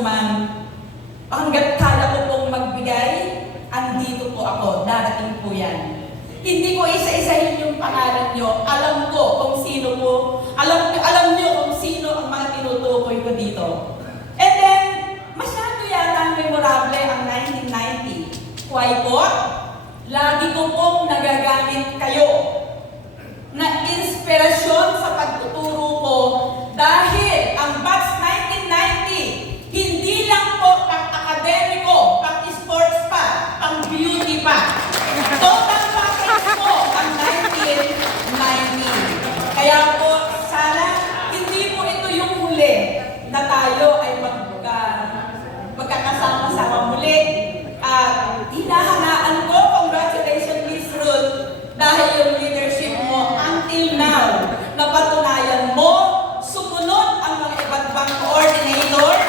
man, hanggat kaya ko pong magbigay, andito po ako, darating po yan. Hindi ko isa-isahin yung pangalan nyo. Alam ko kung sino po, alam nyo kung sino ang mga tinutukoy ko dito. And then, masyado yata memorable ang 1990. Why po? Lagi ko pong nagagamit kayo na inspirasyon sa pagtuturo ko dahil ang batch 1990, hindi lang po pang-akademiko, pang-sports pa, pang-beauty pa. Total package po ang 1990. Kaya po, sana hindi po ito yung huli na tayo ay magkakasama-sama muli. At hinahanaan ko, congratulations Miss Ruth, dahil yung leadership mo until now, napatunayan mo, sumunod ang mga iba't ibang coordinators.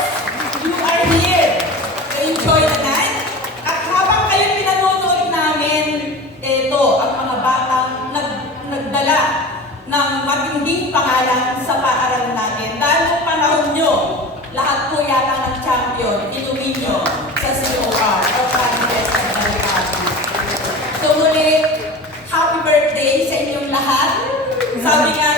You are here to enjoy the night. At habang kayo pinanonood namin, ito, ang mga batang nagdala ng matinding pangalan sa paaralan natin. Dahil kung panahon nyo, lahat po yata ng champion, inuwi nyo sa COR, o Congress of the Republic. So muli, happy birthday sa inyong lahat. Sabi nga